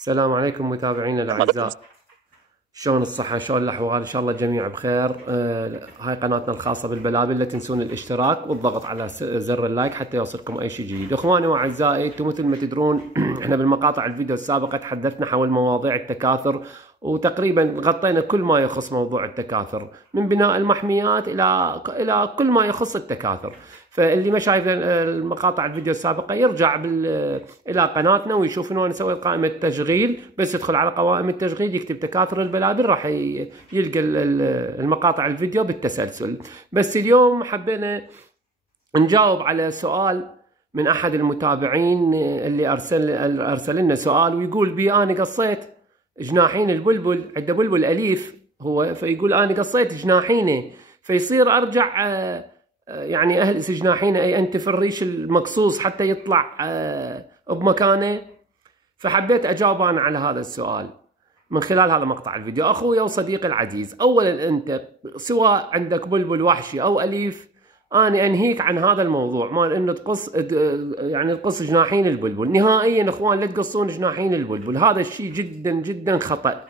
السلام عليكم متابعينا الاعزاء. شلون الصحة؟ شلون الاحوال؟ ان شاء الله الجميع بخير. هاي قناتنا الخاصة بالبلابل، لا تنسون الاشتراك والضغط على زر اللايك حتى يوصلكم اي شيء جديد. اخواني واعزائي، انتم مثل ما تدرون احنا بالمقاطع الفيديو السابقة تحدثنا حول مواضيع التكاثر، وتقريبا غطينا كل ما يخص موضوع التكاثر، من بناء المحميات الى كل ما يخص التكاثر. فاللي ما شايف المقاطع الفيديو السابقه يرجع الى قناتنا ويشوف انه نسوي قائمه تشغيل، بس يدخل على قوائم التشغيل يكتب تكاثر البلابل راح يلقى المقاطع الفيديو بالتسلسل. بس اليوم حبينا نجاوب على سؤال من احد المتابعين اللي ارسل لنا سؤال، ويقول بي انا قصيت جناحين البلبل، عنده بلبل اليف هو، فيقول انا قصيت جناحينه فيصير ارجع يعني اهلس جناحينه، اي انتف الريش المقصوص حتى يطلع بمكانه. فحبيت اجاوب انا على هذا السؤال من خلال هذا مقطع الفيديو. اخوي وصديقي العزيز، اولا انت سواء عندك بلبل وحشي او اليف، انا انهيك عن هذا الموضوع مال انه تقص جناحين البلبل نهائيا. اخوان لا تقصون جناحين البلبل، هذا الشيء جدا جدا خطأ.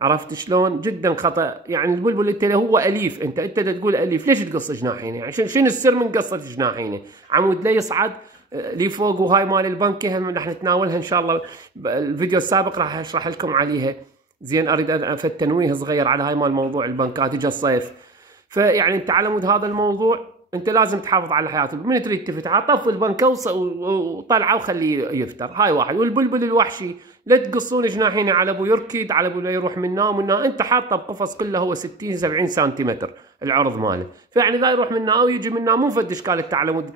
عرفت شلون؟ جدا خطأ. يعني البلبل انت هو اليف، انت تقول اليف، ليش تقص جناحينه؟ يعني شنو السر من قصة جناحينه؟ عمود لا يصعد لفوق، وهاي مال البنكه هم راح نتناولها ان شاء الله. الفيديو السابق راح اشرح لكم عليها. زين، اريد افت تنويه صغير على هاي مال موضوع البنكات، اجى الصيف. فيعني انت على مود هذا الموضوع انت لازم تحافظ على حياته. من تريد تفتح طف البنكه وطلعه وخليه يفتر، هاي واحد. والبلبل الوحشي لا تقصون جناحينه على ابو يركض، على ابو لا يروح منها ومنها. انت حاطه بقفص كله هو 60 70 سنتيمتر العرض ماله، فيعني لا يروح منها او يجي منها، مو فد اشكال انت على مود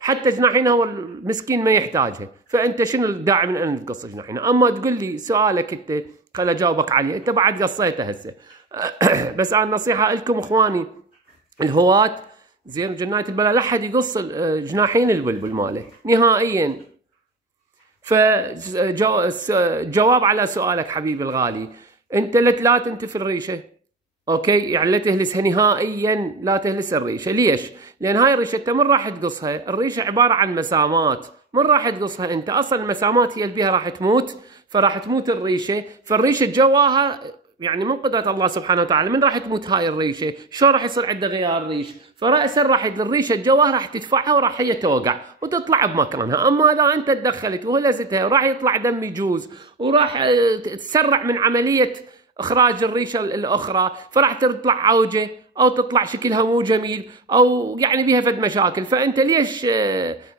حتى جناحينه هو المسكين ما يحتاجها. فانت شنو الداعي من ان تقص جناحينه؟ اما تقول لي سؤالك انت خل اجاوبك عليه، انت بعد قصيته هسه. بس انا نصيحه لكم اخواني الهواة، زين جناية البلد لا حد يقص جناحين البلبل ماله نهائيا. فجواب على سؤالك حبيبي الغالي، انت لا تنتف الريشه، اوكي؟ يعني لا تهلسها نهائيا، لا تهلس الريشه. ليش؟ لان هاي الريشه انت من راح تقصها؟ الريشه عباره عن مسامات، من راح تقصها انت؟ اصلا المسامات هي اللي بيها راح تموت، فراح تموت الريشه. فالريشه جواها يعني من قدرة الله سبحانه وتعالى من راح تموت هاي الريشه؟ شلون راح يصير عنده غيار ريش؟ فرأسا راح الريشه جواها راح تدفعها وراح هي توقع وتطلع بمكانها. اما اذا انت تدخلت وهلستها وراح يطلع دم يجوز، وراح تسرع من عمليه اخراج الريشه الاخرى، فراح تطلع عوجه او تطلع شكلها مو جميل، او يعني بيها فد مشاكل. فانت ليش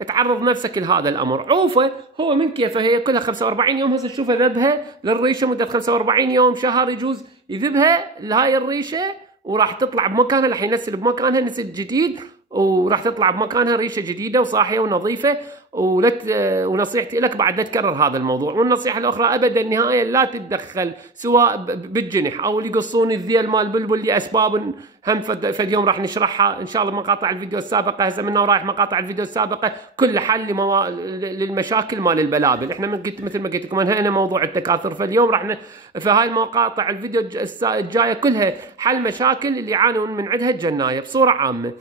تعرض نفسك لهذا الامر؟ عوفه هو من كيفه، هي كلها 45 يوم. هسه تشوفها ذبها للريشه مده 45 يوم شهر يجوز يذبها لهاي الريشه، وراح تطلع بمكانها، راح ينسل بمكانها نسل جديد، وراح تطلع بمكانها ريشه جديده وصاحيه ونظيفه. ونصيحتي لك بعد لا تكرر هذا الموضوع. والنصيحه الاخرى ابدا نهائيا لا تتدخل سواء بالجنح او اللي يقصون الذيل مال بلبل لاسباب هم فد يوم راح نشرحها ان شاء الله مقاطع الفيديو السابقه. هسه منا ورايح مقاطع الفيديو السابقه كل حل للمشاكل مال البلابل. احنا مثل ما قلت لكم انهينا موضوع التكاثر، فاليوم راح في هاي المقاطع الفيديو الجايه كلها حل مشاكل اللي يعانون من عندها الجنايه بصوره عامه.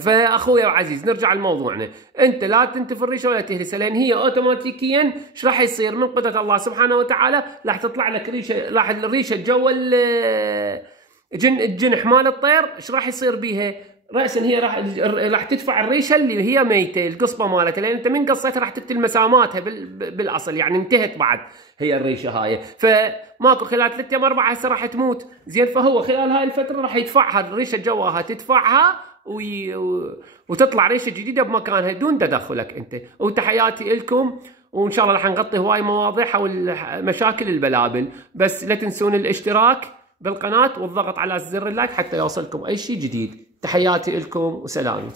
فاخويا العزيز نرجع لموضوعنا، انت لا تنتف الريشه ولا تهرسها، لان هي اوتوماتيكيا ايش راح يصير؟ من قدره الله سبحانه وتعالى راح تطلع لك ريشه، راح الريشه جوا الجنح مال الطير. ايش راح يصير بيها؟ راسا هي راح تدفع الريشه اللي هي ميته، القصبه مالتها، لان انت من قصيتها راح تقتل مساماتها بالاصل، يعني انتهت بعد هي الريشه هاي. فماكو خلال 3 ايام 4 هسه راح تموت. زين، فهو خلال هاي الفتره راح يدفعها الريشه جواها، تدفعها وتطلع ريشه جديده بمكانها دون تدخلك انت. وتحياتي لكم، وان شاء الله راح نغطي هواي مواضيع حول مشاكل البلابل. بس لا تنسون الاشتراك بالقناه والضغط على زر اللايك حتى يوصلكم اي شيء جديد. تحياتي لكم وسلامي.